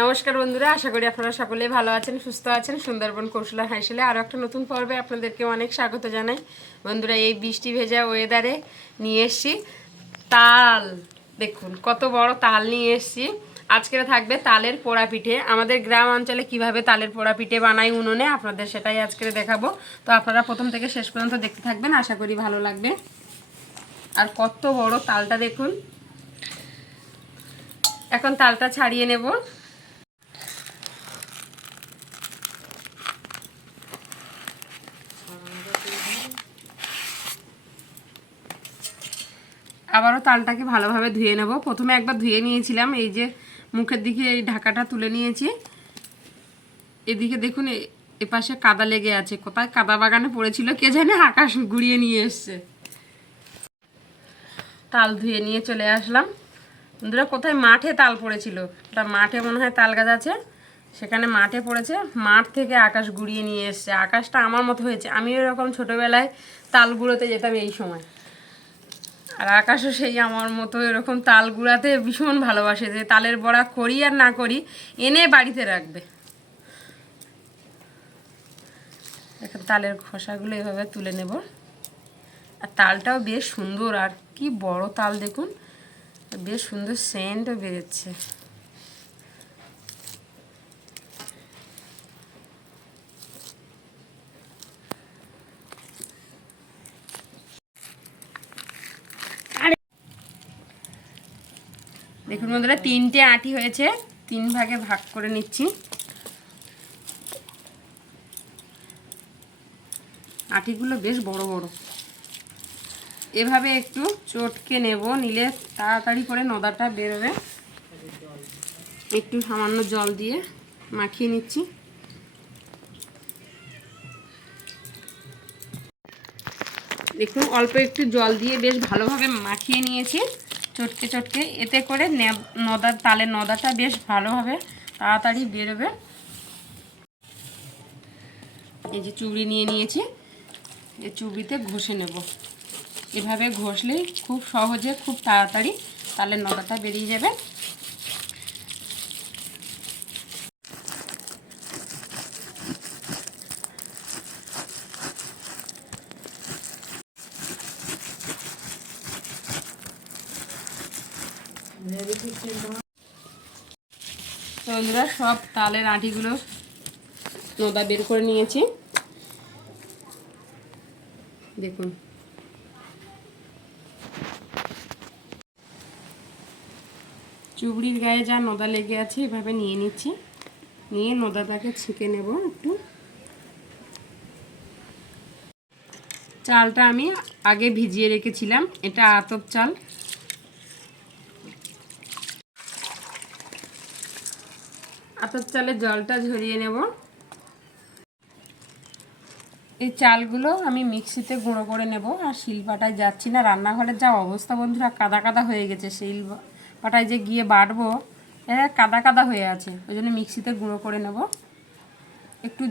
নমস্কার বন্ধুরা, আশা করি আপনারা সকলেই ভালো আছেন, সুস্থ আছেন। সুন্দরবন কৌশলা হাইসেলে আরও একটা নতুন পর্বে আপনাদেরকে অনেক স্বাগত জানাই। বন্ধুরা, এই বৃষ্টি ভেজা ওয়েদারে নিয়ে এসছি। তাল, দেখুন, কত বড় তাল নিয়ে এসছি। আজকে থাকবে তালের পোড়া পিঠে আমাদের গ্রাম অঞ্চলে কীভাবে তালের পোড়া পিঠে বানাই উনুনে, আপনাদের সেটাই আজকে দেখাবো। তো আপনারা প্রথম থেকে শেষ পর্যন্ত দেখতে থাকবেন, আশা করি ভালো লাগবে। আর কত বড় তালটা দেখুন। এখন তালটা ছাড়িয়ে নেব। আবারও তালটাকে ভালোভাবে ধুয়ে নেব। প্রথমে একবার ধুয়ে নিয়েছিলাম, এই যে মুখের দিকে এই ঢাকাটা তুলে নিয়েছি। এদিকে দেখুন এপাশে কাদা লেগে আছে, কোথায় কাদা বাগানে পড়েছিল কে জানে, আকাশ গুড়িয়ে নিয়ে এসছে। তাল ধুয়ে নিয়ে চলে আসলাম। বন্ধুরা, কোথায় মাঠে তাল পড়েছিল? ওটা মাঠে মনে হয় তাল গাছ আছে, সেখানে মাঠে পড়েছে। মাঠ থেকে আকাশ গুড়িয়ে নিয়ে এসছে। আকাশটা আমার মতো হয়েছে। আমিও এরকম ছোটোবেলায় তাল গুঁড়োতে যেতাম এই সময়। আর আকাশও সেই আমার মতো এরকম তাল গুঁড়াতে ভীষণ ভালোবাসে যে তালের বড়া করি আর না করি, এনে বাড়িতে রাখবে। এখন তালের খোসাগুলো এভাবে তুলে নেব। আর তালটাও বেশ সুন্দর, আর কি বড় তাল দেখুন, বেশ সুন্দর সেন্টও বেরোচ্ছে। দেখুন বন্ধুরা, তিনটে আটি হয়েছে। তিন ভাগে ভাগ করে নিচ্ছি। আটিগুলো বেশ বড় বড়। এভাবে একটু চটকে নেব, নিলে তাড়াতাড়ি করে নদাটা বেরোবে। একটু সামান্য জল দিয়ে মাখিয়ে নিচ্ছি। দেখুন, অল্প একটু জল দিয়ে বেশ ভালোভাবে মাখিয়ে নিয়েছি। চটকে চটকে এতে করে নে- নদার তালের নদাটা বেশ ভালো হবে, তাড়াতাড়ি বেরোবে। এই যে চুবড়ি নিয়ে নিয়েছি এই চুবড়িতে ঘষে নেব। এভাবে ঘষলেই খুব সহজে, খুব তাড়াতাড়ি তালের নদাটা বেরিয়ে যাবে তো বন্ধুরা সব তালের আঁটিগুলো নোদা বের করে নিয়েছি। দেখুন। চুবড়ির গায়ে যা নোদা লেগে আছে, এভাবে নিয়ে নিচ্ছি। নিয়ে নোদাটাকে ছেঁকে নেব একটু। চালটা আমি আগে ভিজিয়ে রেখেছিলাম, এটা আতপ চাল। আতপ চালের জলটা ঝরিয়ে নেব। এই চালগুলো আমি মিক্সিতে গুঁড়ো করে নেব আর শিলপাটায় যাচ্ছি না। রান্নাঘরের যা অবস্থা বন্ধুরা, কাদা কাদা হয়ে গেছে। শিল পাটায় যে গিয়ে বাটবো হ্যাঁ কাদা কাদা হয়ে আছে। ওই জন্য মিক্সিতে গুঁড়ো করে নেব। একটু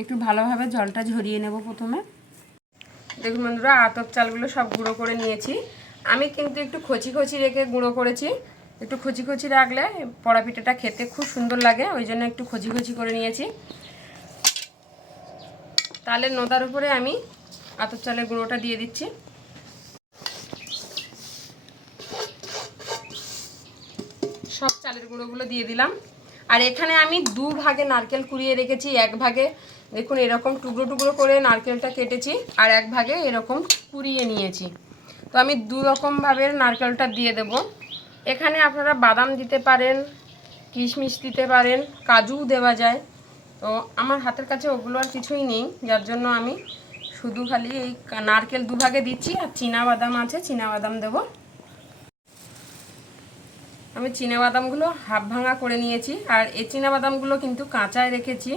একটু ভালোভাবে জলটা ঝরিয়ে নেব প্রথমে। দেখুন বন্ধুরা, আতপ চালগুলো সব গুঁড়ো করে নিয়েছি। আমি কিন্তু একটু খচি খচি রেখে গুঁড়ো করেছি। একটু খচি খচি রাখলে পড়া পিঠাটা খেতে খুব সুন্দর লাগে, ওই জন্য একটু খচি খচি করে নিয়েছি। তালের নোদার উপরে আমি আতর চালের গুঁড়োটা দিয়ে দিচ্ছি। সব চালের গুঁড়োগুলো দিয়ে দিলাম। আর এখানে আমি দু ভাগে নারকেল কুড়িয়ে রেখেছি, এক ভাগে দেখুন এরকম টুকরো টুকরো করে নারকেলটা কেটেছি, আর এক ভাগে এরকম কুড়িয়ে নিয়েছি। তো আমি দু রকমভাবে নারকেলটা দিয়ে দেব। এখানে আপনারা বাদাম দিতে পারেন, কিশমিশ দিতে পারেন, কাজুও দেওয়া যায়। তো আমার হাতের কাছে ওগুলো আর কিছুই নেই, যার জন্য আমি শুধু খালি এই নারকেল দুভাগে দিচ্ছি আর বাদাম আছে বাদাম দেবো। আমি বাদামগুলো হাফ ভাঙা করে নিয়েছি, আর এই বাদামগুলো কিন্তু কাঁচায় রেখেছি।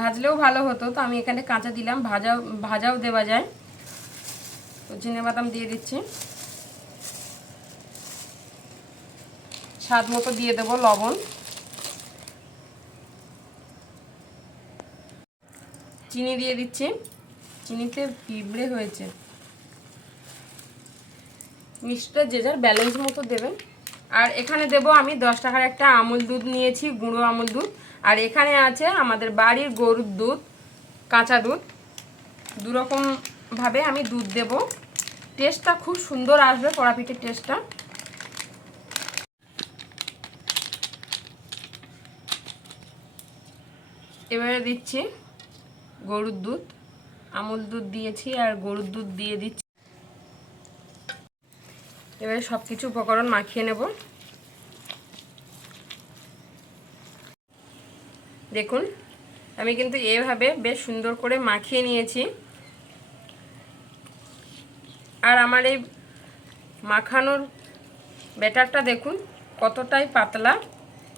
ভাজলেও ভালো হতো, তো আমি এখানে কাঁচা দিলাম ভাজা ভাজাও দেওয়া যায়। তো বাদাম দিয়ে দিচ্ছি। স্বাদ মতো দিয়ে দেবো লবণ। চিনি দিয়ে দিচ্ছি। চিনিতে পিঁপড়ে হয়েছে। মিষ্টিটা যে যার ব্যালেন্স মতো দেবেন। আর এখানে দেব আমি দশ টাকার একটা আমুল দুধ নিয়েছি, গুঁড়ো আমুল দুধ। আর এখানে আছে আমাদের বাড়ির গরুর দুধ, কাঁচা দুধ। দুরকমভাবে আমি দুধ দেব। টেস্টটা খুব সুন্দর আসবে, কড়াপিঠের টেস্টটা এবারে দিচ্ছি গরুর দুধ। আমুল দুধ দিয়েছি আর গরুর দুধ দিয়ে দিচ্ছি। এবারে সব কিছু উপকরণ মাখিয়ে নেব। দেখুন, আমি কিন্তু এভাবে বেশ সুন্দর করে মাখিয়ে নিয়েছি। আর আমার এই মাখানোর ব্যাটারটা দেখুন কতটাই পাতলা।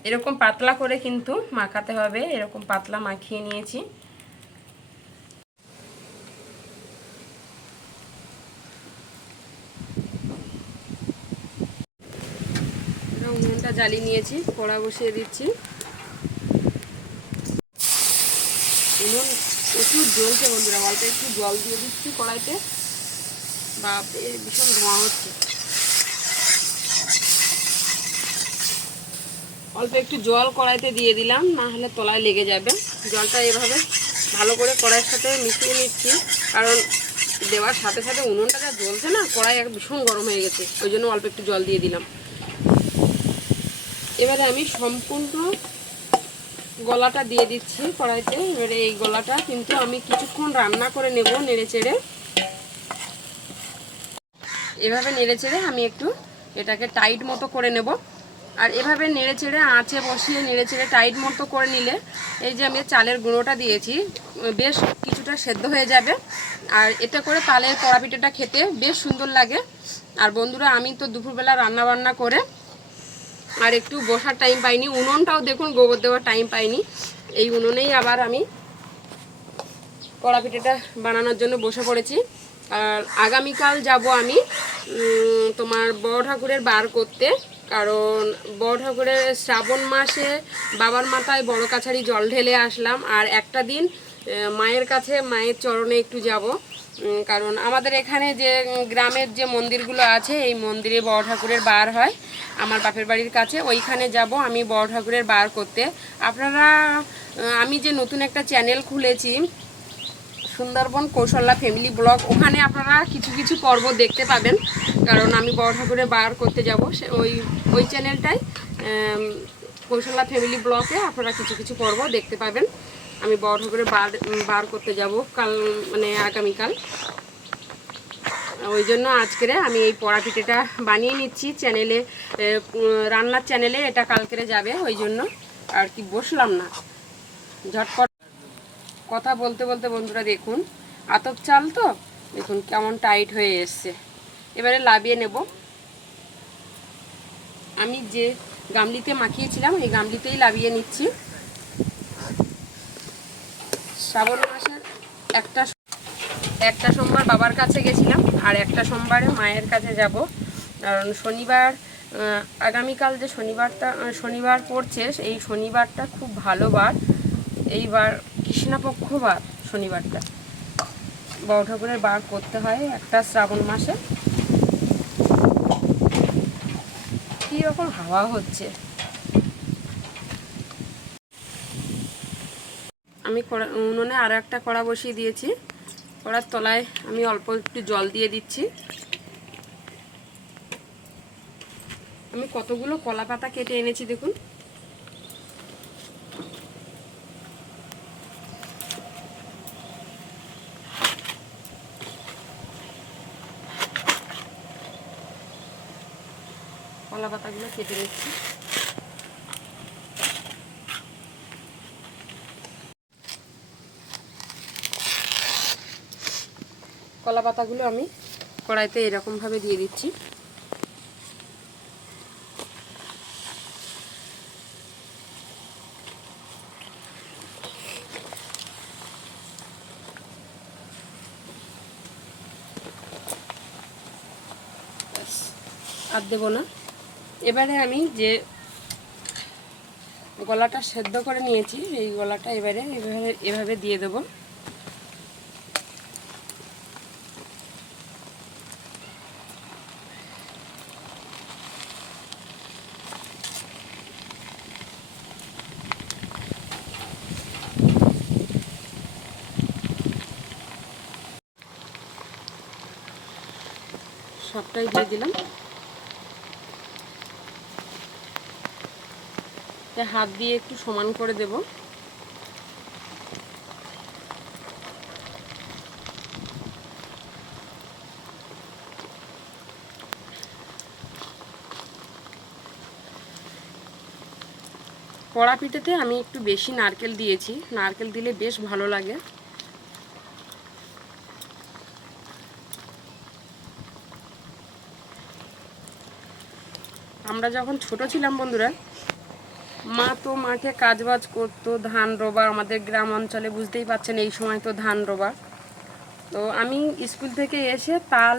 এরকম পাতলা করে কিন্তু মাখাতে হবে, এরকম পাতলা মাখিয়ে নিয়েছি। উনুনটা নিয়েছি, কড়া বসিয়ে দিচ্ছি। উনুন প্রচুর জ্বলছে বন্ধুরা অল্প একটু জল দিয়ে দিচ্ছি কড়াইতে। বাপরে, ভীষণ ধোঁয়া হচ্ছে। অল্প একটু জল কড়াইতে দিয়ে দিলাম, না হলে তলায় লেগে যাবে। জলটা এভাবে ভালো করে কড়াইয়ের সাথে মিশিয়ে নিচ্ছি, কারণ দেওয়ার সাথে সাথে উনুনটা যা জ্বলছে না, কড়াই এক ভীষণ গরম হয়ে গেছে, ওই জন্য অল্প একটু জল দিয়ে দিলাম। এবারে আমি সম্পূর্ণ গলাটা দিয়ে দিচ্ছি কড়াইতে, এবারে এই গলাটা কিন্তু আমি কিছুক্ষণ রান্না করে নেব নেড়ে চেড়ে। এভাবে নেড়ে চেড়ে আমি একটু এটাকে টাইট মতো করে নেব। আর এভাবে নেড়ে চেড়ে আঁচে বসিয়ে নেড়ে চেড়ে টাইট মতো করে নিলে এই যে আমি চালের গুঁড়োটা দিয়েছি, বেশ কিছুটা সেদ্ধ হয়ে যাবে। আর এটা করে তালের কড়া পিঠাটা খেতে বেশ সুন্দর লাগে। আর বন্ধুরা, আমি তো দুপুরবেলা রান্না বান্না করে আর একটু বসার টাইম পাইনি। উনুনটাও দেখুন, গোবর দেওয়ার টাইম পাইনি। এই উনুনেই আবার আমি কড়া পিঠাটা বানানোর জন্য বসে পড়েছি। আর আগামীকাল যাব আমি তোমার বড় ঠাকুরের বার করতে। কারণ বড় ঠাকুরের শ্রাবণ মাসে বাবার মাথায় বড় কাছারি জল ঢেলে আসলাম, আর একটা দিন মায়ের কাছে, মায়ের চরণে একটু যাব। কারণ আমাদের এখানে যে গ্রামের যে মন্দিরগুলো আছে, এই মন্দিরে বড় ঠাকুরের বার হয় আমার বাপের বাড়ির কাছে। ওইখানে যাব আমি বড় ঠাকুরের বার করতে। আপনারা আমি যে নতুন একটা চ্যানেল খুলেছি সুন্দরবন কৌশল্যা ফ্যামিলি ব্লগ। ওখানে আপনারা কিছু কিছু পর্ব দেখতে পাবেন, কারণ আমি বড় ঠাকুরে বার করতে যাব। সে ওই ওই চ্যানেলটাই কৌশল্যা ফ্যামিলি ব্লগে আপনারা কিছু কিছু পর্ব দেখতে পাবেন। আমি বড় ঠাকুরে বার বার করতে যাব কাল মানে আগামীকাল। ওই জন্য আজকের আমি এই পড়া পিঠেটা বানিয়ে নিচ্ছি চ্যানেলে রান্নার চ্যানেলে এটা কালকেরে যাবে, ওই জন্য আর কি বসলাম না। ঝটপট কথা বলতে বলতে বন্ধুরা দেখুন, আতপ চাল তো? দেখুন কেমন টাইট হয়ে এসছে। এবারে লাবিয়ে নেব। আমি যে গামলিতে মাখিয়েছিলাম, এই গামলিতেই লাবিয়ে নিচ্ছি। শ্রাবণ মাসের একটা একটা সোমবার বাবার কাছে গেছিলাম, আর একটা সোমবারে মায়ের কাছে যাব। কারণ শনিবার আগামীকাল যে শনিবারটা শনিবার পড়ছে এই শনিবারটা খুব ভালো বার। এইবার কৃষ্ণপক্ষ বার শনিবারটা। বড় ঠাকুরের বার করতে হয় একটা শ্রাবণ মাসে। কী রকম হাওয়া হচ্ছে। আমি কড়া উনুনে আরও একটা কড়া বসিয়ে দিয়েছি। কড়ার তলায় আমি অল্প একটু জল দিয়ে দিচ্ছি। আমি কতগুলো কলা পাতা কেটে এনেছি দেখুন কলা পাতাগুলো কেটে নিচ্ছি কলা পাতাগুলো আমি কড়াইতে এরকমভাবে দিয়ে দিচ্ছি। আর দেবো না। এবারে আমি যে গলাটা সেদ্ধ করে নিয়েছি, এই গলাটা এবারে এভাবে এভাবে দিয়ে দেব। সবটাই দিয়ে দিলাম। এ হাত দিয়ে একটু সমান করে দেব। কড়া পিঠেতে আমি একটু বেশি নারকেল দিয়েছি। নারকেল দিলে বেশ ভালো লাগে। আমরা যখন ছোট ছিলাম বন্ধুরা মা তো মাঠে কাজবাজ করতো, ধান রোবা আমাদের গ্রাম অঞ্চলে বুঝতেই পারছেন এই সময় তো ধান রোবা। তো আমি স্কুল থেকে এসে তাল,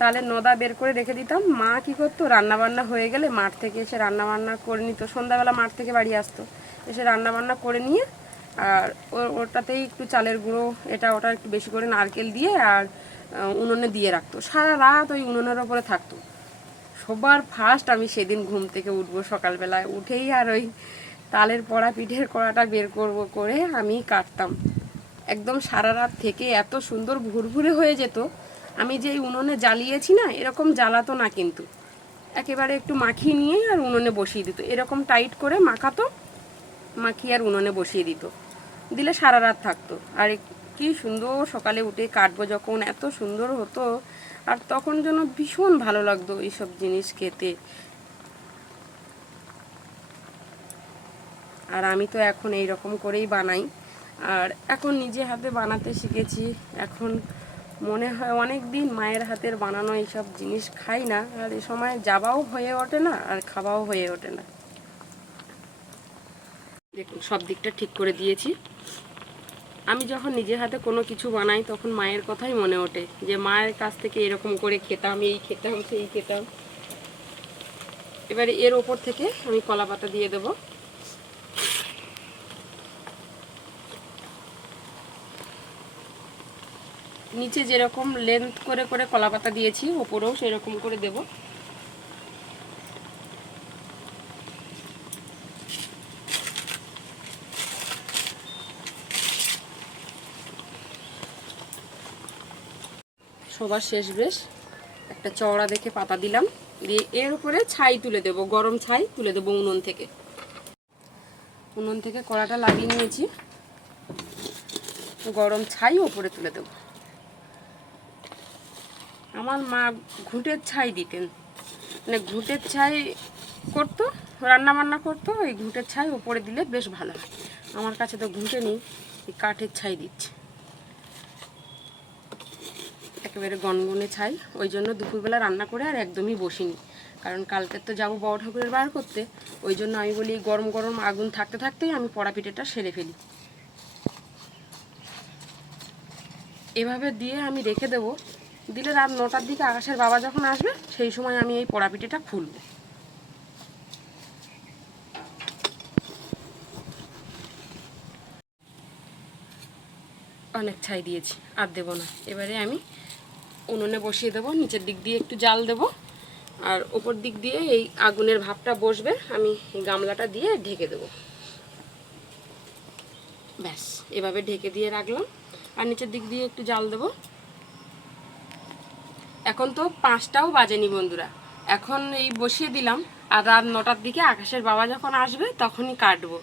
তালে নদা বের করে রেখে দিতাম। মা কি করতো রান্না বান্না হয়ে গেলে মাঠ থেকে এসে রান্না বান্না করে নিত। সন্ধ্যাবেলা মাঠ থেকে বাড়ি আসতো। এসে রান্না বান্না করে নিয়ে আর ওটাতেই একটু চালের গুঁড়ো, এটা ওটা একটু বেশি করে নারকেল দিয়ে আর উনুনে দিয়ে রাখতো। সারা রাত ওই উনুনের ওপরে থাকতো। সবার ফার্স্ট আমি সেদিন ঘুম থেকে উঠবো সকালবেলায়। উঠেই আর ওই তালের পড়া, পিঠের কড়াটা বের করব করে আমি কাটতাম। একদম সারা রাত থেকে এত সুন্দর ভুরভুরে হয়ে যেত। আমি যে উনুনে জ্বালিয়েছি না, এরকম জ্বালাতো না কিন্তু। একেবারে একটু মাখিয়ে নিয়ে আর উনুনে বসিয়ে দিত। এরকম টাইট করে মাখাতো, মাখিয়ে আর উনুনে বসিয়ে দিত। দিলে সারা রাত থাকতো। আর কি সুন্দর সকালে উঠে কাটবো যখন, এত সুন্দর হতো। আর তখন যেন ভীষণ ভালো লাগতো এইসব জিনিস খেতে। আর আমি তো এখন এই রকম করেই বানাই। আর এখন নিজে হাতে বানাতে শিখেছি। এখন মনে হয় অনেক দিন মায়ের হাতের বানানো এইসব জিনিস খাই না। আর এ সময় যাওয়াও হয়ে ওঠে না, আর খাওয়াও হয়ে ওঠে না। দেখুন, সব দিকটা ঠিক করে দিয়েছি। আমি যখন নিজের হাতে কোনো কিছু বানাই, তখন মায়ের কথাই মনে ওঠে যে, মায়ের কাছ থেকে এরকম করে খেতাম, এই খেতাম, সেই খেতাম। এবারে এর ওপর থেকে আমি কলা পাতা দিয়ে দেবো। নিচে যেরকম লেন্থ করে করে কলা পাতা দিয়েছি, ওপরেও সেরকম করে দেব। সবার শেষ বেশ একটা চওড়া দেখে পাতা দিলাম, দিয়ে এর উপরে ছাই তুলে দেব, গরম ছাই তুলে দেবো উনুন থেকে। উনুন থেকে কড়াটা লাগিয়ে নিয়েছি। গরম ছাই ওপরে তুলে দেবো। আমার মা ঘুঁটের ছাই দিতেন। মানে ঘুঁটের ছাই করতো রান্না বান্না করতো ওই ঘুঁটের ছাই ওপরে দিলে বেশ ভালো হয়। আমার কাছে তো ঘুঁটে নেই, এই কাঠের ছাই দিচ্ছে। একেবারে গনগনে ছাই। ওই জন্য দুপুরবেলা রান্না করে আর একদমই বসিনি। কারণ কালকে তো যাব বড় ঠাকুরের বার করতে। ওই জন্য আমি বলি, গরম গরম আগুন থাকতে থাকতেই আমি পড়া পিঠেটা সেরে ফেলি। এভাবে দিয়ে আমি রেখে দেবো। দিলে রাত নটার দিকে আকাশের বাবা যখন আসবে, সেই সময় আমি এই পোড়া পিঠেটা খুলবো। অনেক ছাই দিয়েছি, আর দেবো না। এবারে আমি উনুনে বসিয়ে দেবো, নিচের দিক দিয়ে একটু জাল দেব। আর ওপর দিক দিয়ে এই আগুনের ভাবটা বসবে, আমি গামলাটা দিয়ে ঢেকে দেবো। ব্যাস, এভাবে ঢেকে দিয়ে রাখলাম। আর নিচের দিক দিয়ে একটু জাল দেবো। এখন তো পাঁচটাও বাজেনি বন্ধুরা। এখন এই বসিয়ে দিলাম। আর রাত নটার দিকে আকাশের বাবা যখন আসবে, তখনই কাটবো।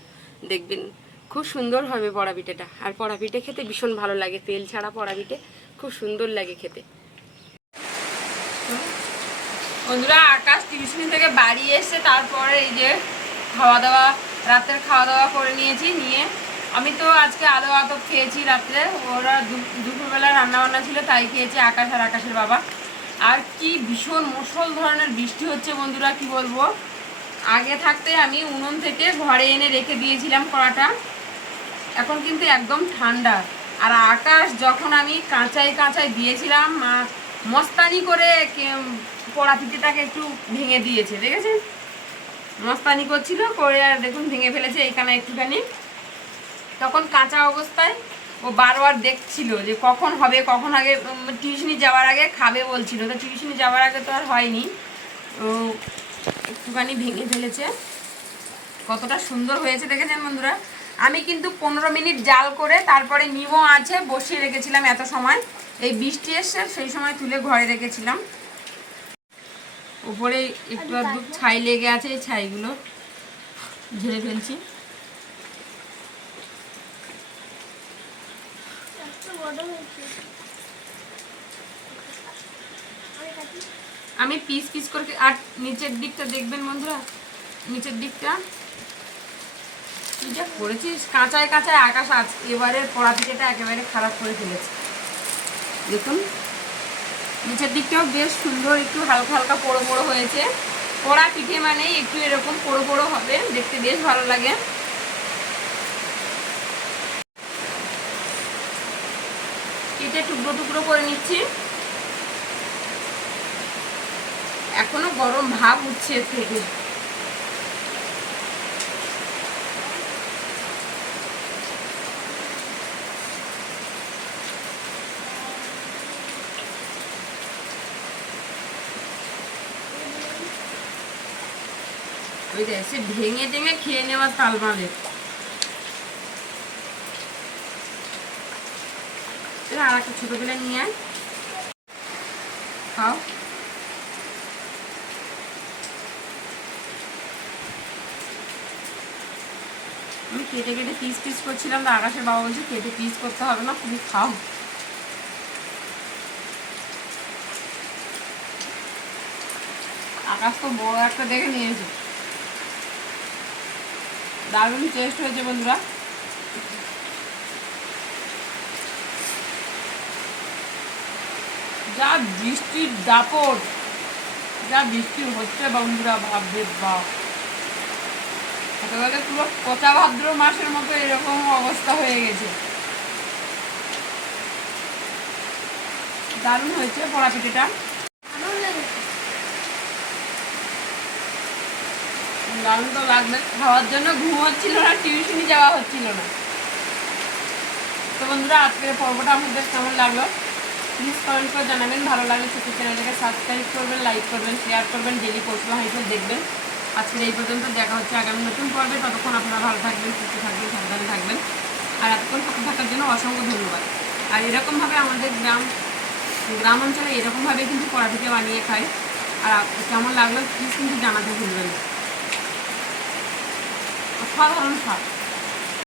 দেখবেন, খুব সুন্দর হবে পড়া পিঠেটা আর পড়া পিঠে খেতে ভীষণ ভালো লাগে। তেল ছাড়া পড়া পিঠে খুব সুন্দর লাগে খেতে। বন্ধুরা, আকাশ টিউশনি থেকে বাড়ি এসে তারপরে এই যে খাওয়া দাওয়া রাতের খাওয়া দাওয়া করে নিয়েছি, নিয়ে আমি তো আজকে আলো আতপ খেয়েছি রাত্রে। ওরা দুপুরবেলা রান্না বান্না ছিল, তাই খেয়েছি আকাশ আর আকাশের বাবা। আর কি ভীষণ মুসল ধরনের বৃষ্টি হচ্ছে বন্ধুরা, কি বলব? আগে থাকতে আমি উনুন থেকে ঘরে এনে রেখে দিয়েছিলাম কড়াটা। এখন কিন্তু একদম ঠান্ডা। আর আকাশ যখন আমি কাঁচাই কাঁচাই দিয়েছিলাম মস্তানি করে পোড়া পিঠেটাকে একটু ভেঙে দিয়েছে দেখেছেন মস্তানি করছিল, করে আর দেখুন ভেঙে ফেলেছে এইখানে একটুখানি। তখন কাঁচা অবস্থায় ও বারবার দেখছিল যে কখন হবে, কখন আগে টিউশনি যাওয়ার আগে খাবে বলছিল। তো টিউশনি যাওয়ার আগে তো আর হয়নি। ও একটুখানি ভেঙে ফেলেছে। কতটা সুন্দর হয়েছে, দেখেছেন বন্ধুরা? আমি কিন্তু পনেরো মিনিট জাল করে তারপরে নিমো আছে, বসিয়ে রেখেছিলাম এত সময়। এই বৃষ্টি এসছে, সেই সময় তুলে ঘরে রেখেছিলাম। উপরে একটু আধটু ছাই লেগে আছে, এই ছাইগুলো ঝেড়ে ফেলছি। আমি পিস পিস করে আর নিচের দিকটা দেখবেন বন্ধুরা? নিচের দিকটা। যা করেছিস? কাঁচায় কাঁচায় আকাশ আজ এবারের পড়া পিঠেটা একেবারে খারাপ করে ফেলেছে। দেখুন। নিচের দিকটাও বেশ সুন্দর, একটু হালকা হালকা পোড়ো পোড়ো হয়েছে। পোড়া পিঠে মানে একটু এরকম পোড়ো পোড়ো হবে, দেখতে বেশ ভালো লাগে। কেটে টুকরো টুকরো করে নিচ্ছি। এখনও গরম ভাব উঠছে থেকে। ওই সে ভেঙে টেঙে খেয়ে নেওয়ার তালমালে এবার আর একটা ছোটো নিয়ে আয়। খাও। আমি কেটে কেটে পিস পিস করছিলাম, তো আকাশের বাবা বলছে কেটে পিস করতে হবে না, তুমি খাও। আকাশ তো বড় একটা দেখে নিয়েছে। দারুণ টেস্ট হয়েছে বন্ধুরা। যা বৃষ্টির দাপট, যা বৃষ্টি হচ্ছে বন্ধুরা, ভাববে বাপ। একেবারে পুরো পচা ভাদ্র মাসের মতো এরকম অবস্থা হয়ে গেছে। দারুণ হয়েছে পড়া পিঠেটা দারুণ তো লাগবে। খাওয়ার জন্য ঘুম হচ্ছিল না টিউশনি যাওয়া হচ্ছিল না। তো বন্ধুরা, আজকের পর্বটা আমাদের কেমন লাগল? প্লিজ কমেন্ট করে জানাবেন। ভালো লাগলে ছোটো চ্যানেলটাকে সাবস্ক্রাইব করবেন লাইক করবেন শেয়ার করবেন ডেলি পশু হাইফেল দেখবেন। আজকের এই পর্যন্ত দেখা হচ্ছে আগামী নতুন পর্বে। ততক্ষণ আপনারা ভালো থাকবেন, সুস্থ থাকবেন, সাবধানে থাকবেন। আর এতক্ষণ সাথে থাকার জন্য অসংখ্য ধন্যবাদ। আর এরকমভাবে আমাদের গ্রাম গ্রাম অঞ্চলে এরকমভাবে কিন্তু পড়াটিকে বানিয়ে খায়। আর কেমন লাগল প্লিজ কিন্তু জানাতে ভুলবেন না। অসাধারণ স্বাদ